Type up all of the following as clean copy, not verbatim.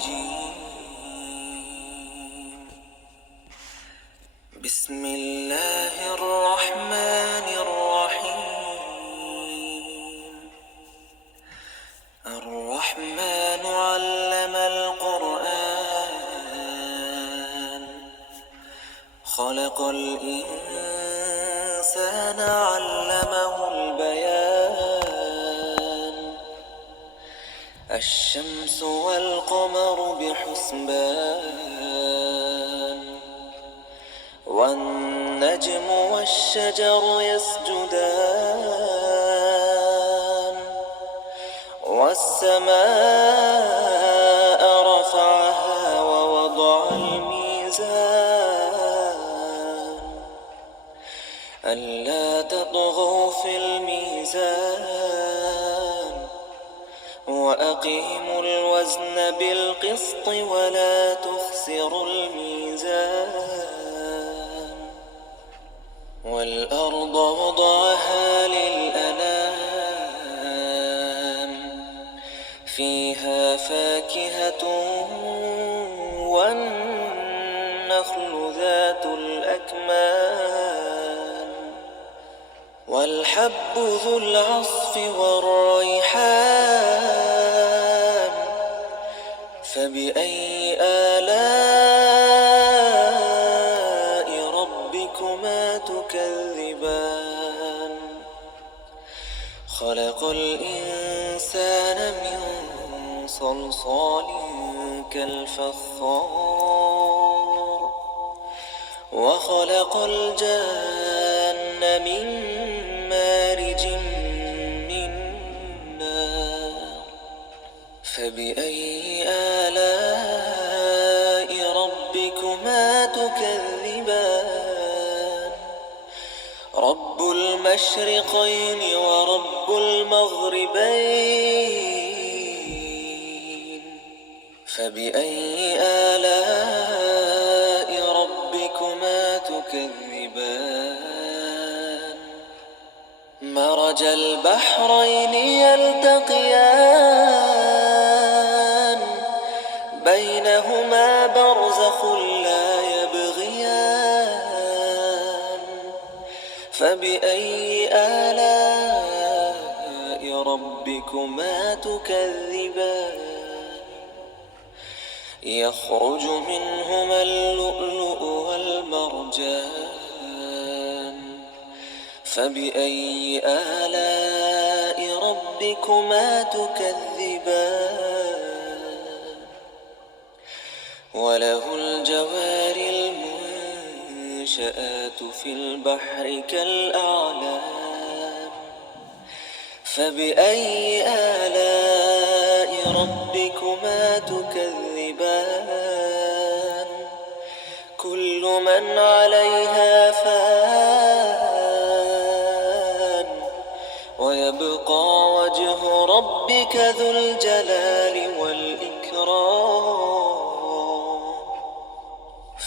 الرجيم. بسم الله الرحمن الرحيم. الرحمن علم القرآن، خلق الإنسان علمه البيان. الشمس والقمر بحسبان، والنجم والشجر يسجدان. والسماء رفعها ووضع الميزان، ألا تطغوا في الميزان، وأقيموا الوزن بالقسط ولا تخسروا الميزان. والأرض وضعها للأنام، فيها فاكهة والنخل ذات الأكمام، والحب ذو العصف والريحان. فبأي آلاء ربكما تكذبان؟ خلق الإنسان من صلصال كالفخار، وخلق الجان من مارج من نار. فبأي آلاء ربكما تكذبان؟ رب المشرقين ورب المغربين. فبأي آلاء ربكما تكذبان؟ مرج البحرين يلتقيان، بينهما برزخ لا يبغيان. فبأي آلاء ربكما تكذبان؟ يخرج منهما اللؤلؤ والمرجان. فبأي آلاء ربكما تكذبان؟ وله الجوار المنشآت في البحر كالأعلام. فبأي آلاء ربكما تكذبان؟ كل من عليها فان، ويبقى وجه ربك ذو الجلال والإكرام.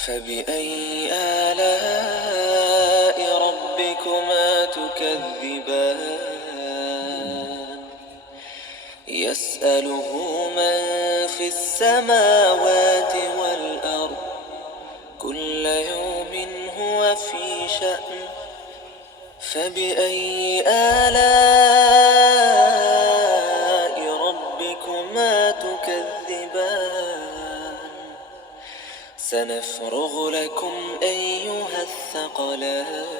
فبأي آلاء ربكما تكذبان؟ يسأله من في السماوات والأرض، كل يوم هو في شأن. فبأي آلاء ربكما تكذبان؟ سنفرغ لكم أيها الثقلان.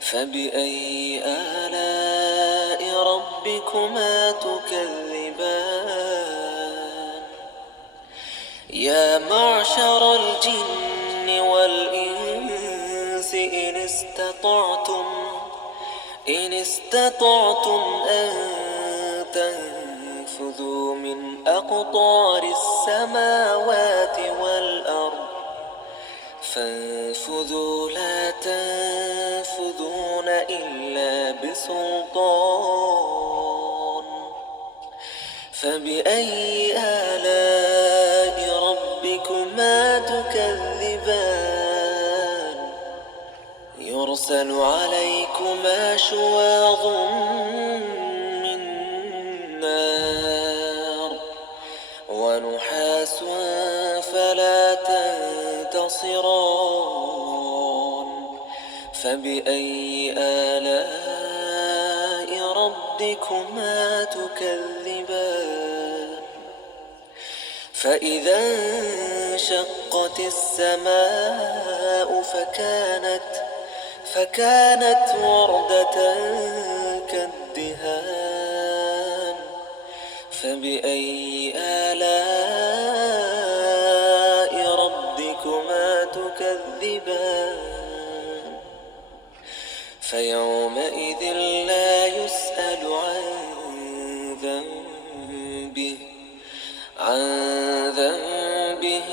فبأي آلاء ربكما تكذبان؟ يا معشر الجن والإنس إن استطعتم أن تنفذوا من أقطار السماوات والأرض، فانفذوا لا تنفذون إلا بسلطان. فبأي آلاء ربكما تكذبان؟ يرسل عليكما شواظ من نار، تنتصران فبأي آلاء ربكما تكذبان فإذا انشقت السماء فكانت وردة كالدهان فبأي آلاء ربكما تكذبان فيومئذ لا يسأل عن ذنبه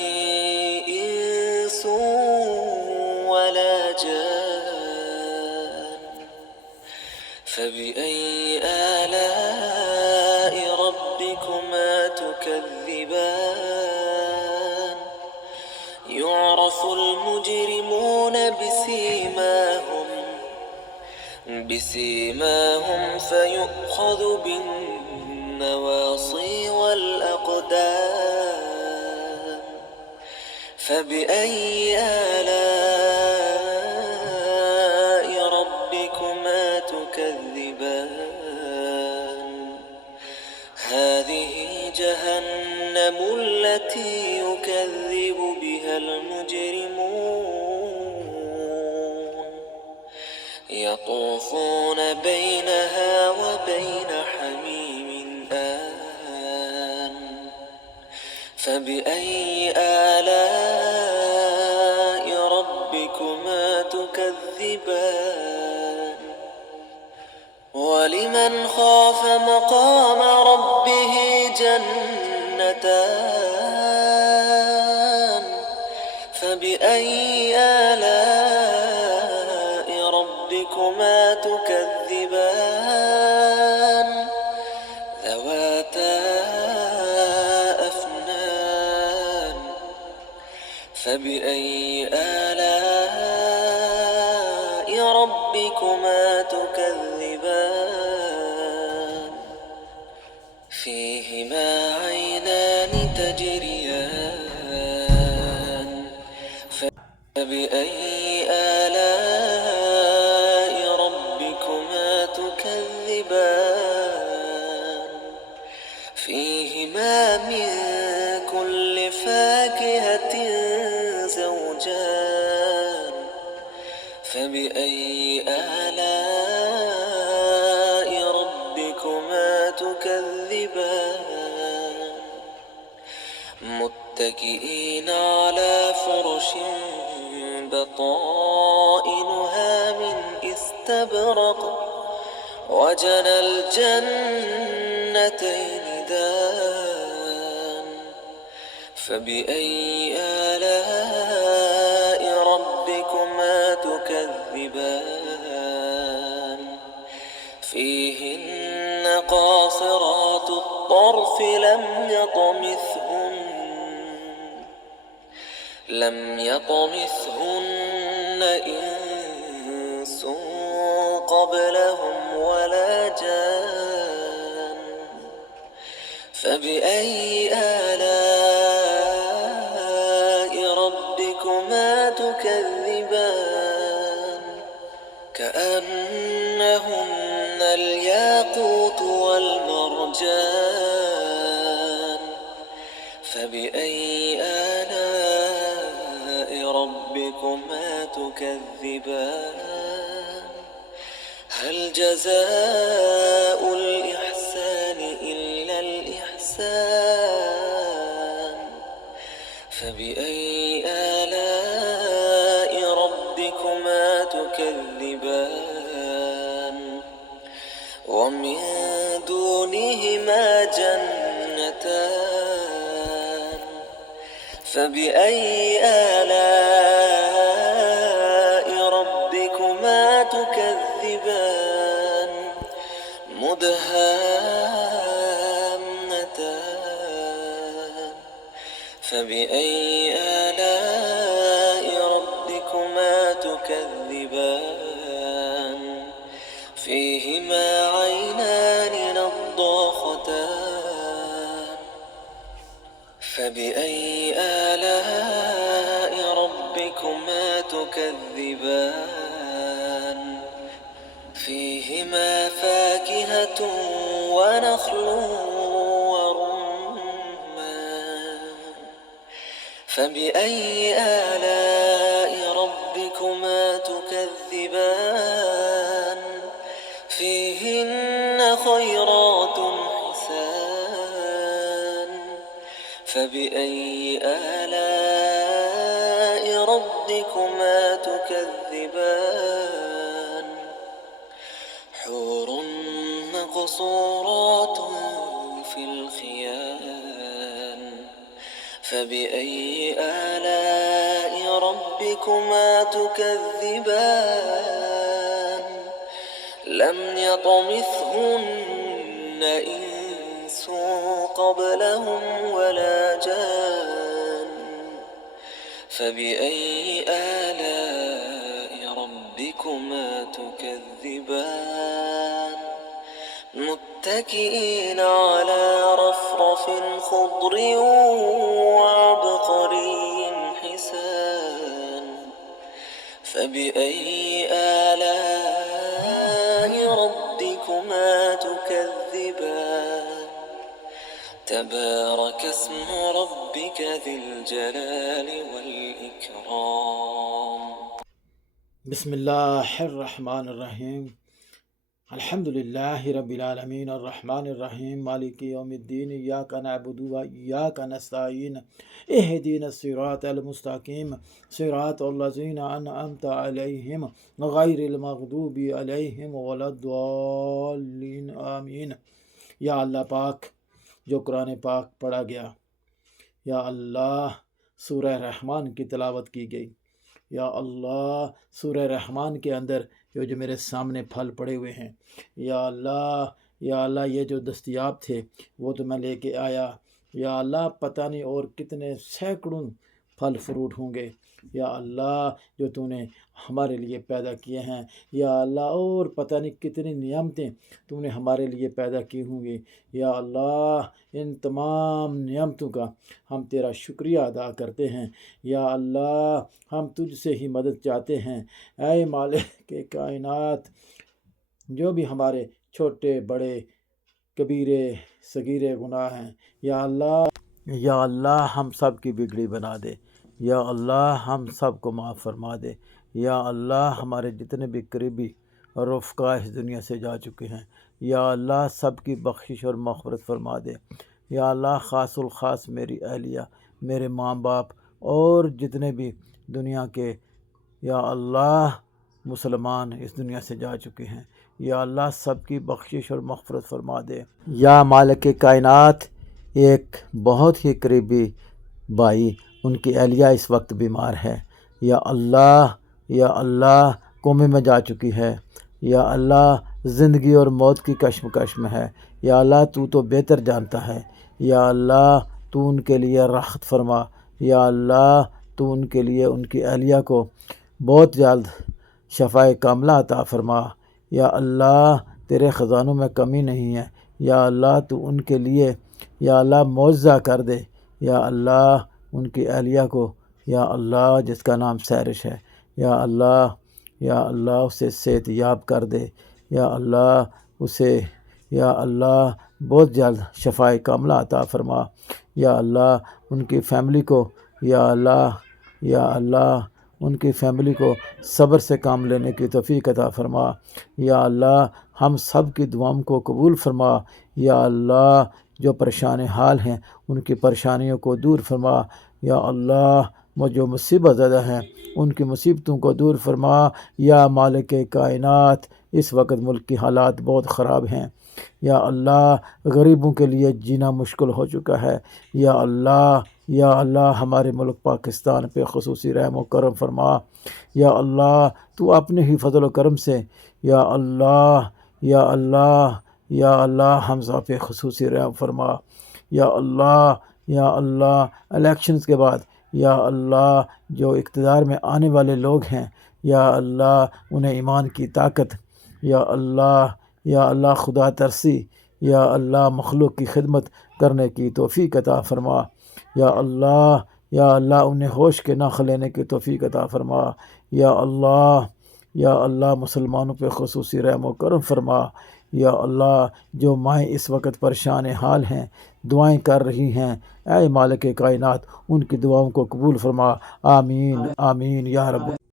إنس ولا جان فبأي آلاء ربكما تكذبان يعرف المجرمون بسيماهم فيؤخذ بالنواصي والأقدام فبأي آلاء ربكما تكذبان هذه جهنم التي يكذب بها المجرمون يطوفون بينها وبين حميم آن فبأي آلاء ربكما تكذبان ولمن خاف مقام ربه جنتان فبأي آلاء ربكما تكذبان ذواتا أفنان فبأي آلاء ربكما تكذبان فيهما عينان تجريان فبأي آلاء ربكما تكذبان فيهما من كل فاكهة زوجان فبأي آلاء ربكما تكذبان متكئين على فرش بطائنها من استبرق وجنى الجنتين دان فبأي آلاء ربكما تكذبان فيهن قاصرات الطرف لم يطمثهن إنس قبلهم ولا جان فبأي آلاء ربكما تكذبان كأنهن الياقوت والمرجان فبأي آلاء ربكما تكذبان هل جزاء الإحسان إلا الإحسان فبأي آلاء ربكما تكذبان ومن دونهما جنتان فبأي آلاء ربكما تكذبان مدهامتان فبأي آلاء ربكما تكذبان فيهما عينان نضاختان فبأي آلاء ربكما تكذبان فيهما فاكهة ونخل ورمان فبأي آلاء ربكما تكذبان فيهن خيرات حسان فبأي آلاء ربكما تكذبان حور مقصورات في الخيام فبأي آلاء ربكما تكذبان لم يطمثهن إنس قبلهم ولا جان فبأي آلاء ربكما تكذبان متكئين على رفرف خضر وعبقري حسان فبأي آلاء ربكما تكذبان تبارك اسم ربك ذي الجلال والإكرام بسم الله الرحمن الرحیم الحمد للہ رب العالمین الرحمن الرحیم مالک یوم الدین ایاک نعبد و ایاک نستعین اہدنا الصراط المستقیم صراط الذین انعمت علیہم غیر المغضوب علیہم ولا الضالین آمین۔ یا اللہ پاک، جو قرآن پاک پڑھا گیا، یا اللہ سورہ رحمان کی تلاوت کی گئی، یا اللہ سورہ رحمان کے اندر جو میرے سامنے پھل پڑے ہوئے ہیں، یا اللہ یہ جو دستیاب تھے وہ تو میں لے کے آیا، یا اللہ پتہ نہیں اور کتنے سینکڑوں پھل فروٹ ہوں گے، یا اللہ جو تو نے ہمارے لیے پیدا کیے ہیں، یا اللہ اور پتہ نہیں کتنی نعمتیں تو نے ہمارے لیے پیدا کی ہوں گی، یا اللہ ان تمام نعمتوں کا ہم تیرا شکریہ ادا کرتے ہیں، یا اللہ ہم تجھ سے ہی مدد چاہتے ہیں، اے مالک کے کائنات۔ جو بھی ہمارے چھوٹے بڑے کبیرے صغیرے گناہ ہیں، یا اللہ ہم سب کی بگڑی بنا دے، یا اللہ ہم سب کو معاف فرما دے، یا اللہ ہمارے جتنے بھی قریبی اور رفقا اس دنیا سے جا چکے ہیں، یا اللہ سب کی بخشش اور مغفرت فرما دے، یا اللہ خاص الخاص میری اہلیہ، میرے ماں باپ اور جتنے بھی دنیا کے یا اللہ مسلمان اس دنیا سے جا چکے ہیں، یا اللہ سب کی بخشش اور مغفرت فرما دے۔ یا مالک کائنات، ایک بہت ہی قریبی بھائی، ان کی اہلیہ اس وقت بیمار ہے، یا اللہ کومے میں جا چکی ہے، یا اللہ زندگی اور موت کی کشمکش میں ہے، یا اللہ تو بہتر جانتا ہے، یا اللہ تو ان کے لیے راحت فرما، یا اللہ تو ان کے لیے ان کی اہلیہ کو بہت جلد شفائے کاملہ عطا فرما، یا اللہ تیرے خزانوں میں کمی نہیں ہے، یا اللہ تو ان کے لیے یا اللہ معجزہ کر دے، یا اللہ ان کی اہلیہ کو، یا اللہ جس کا نام سیرش ہے، یا اللہ اسے صحت یاب کر دے، یا اللہ اسے یا اللہ بہت جلد شفائے کاملہ عطا فرما، یا اللہ ان کی فیملی کو یا اللہ ان کی فیملی کو صبر سے کام لینے کی توفیق عطا فرما، یا اللہ ہم سب کی دعاؤں کو قبول فرما، یا اللہ جو پریشان حال ہیں ان کی پریشانیوں کو دور فرما، یا اللہ جو مصیبت زدہ ہیں ان کی مصیبتوں کو دور فرما، یا مالک کائنات اس وقت ملک کی حالات بہت خراب ہیں، یا اللہ غریبوں کے لیے جینا مشکل ہو چکا ہے، یا اللہ ہمارے ملک پاکستان پہ خصوصی رحم و کرم فرما، یا اللہ تو اپنے ہی فضل و کرم سے یا اللہ حمزہ پہ خصوصی رحم فرما، یا اللہ الیکشنز کے بعد یا اللہ جو اقتدار میں آنے والے لوگ ہیں، یا اللہ انہیں ایمان کی طاقت، یا اللہ خدا ترسی، یا اللہ مخلوق کی خدمت کرنے کی توفیق عطا فرما، یا یا اللہ انہیں ہوش کے ناخ لینے کی توفیق عطا فرما۔ یا اللہ مسلمانوں پہ خصوصی رحم و کرم فرما۔ یا اللہ جو مائیں اس وقت پریشان حال ہیں، دعائیں کر رہی ہیں، اے مالک کائنات ان کی دعاؤں کو قبول فرما۔ آمین آمین یا رب۔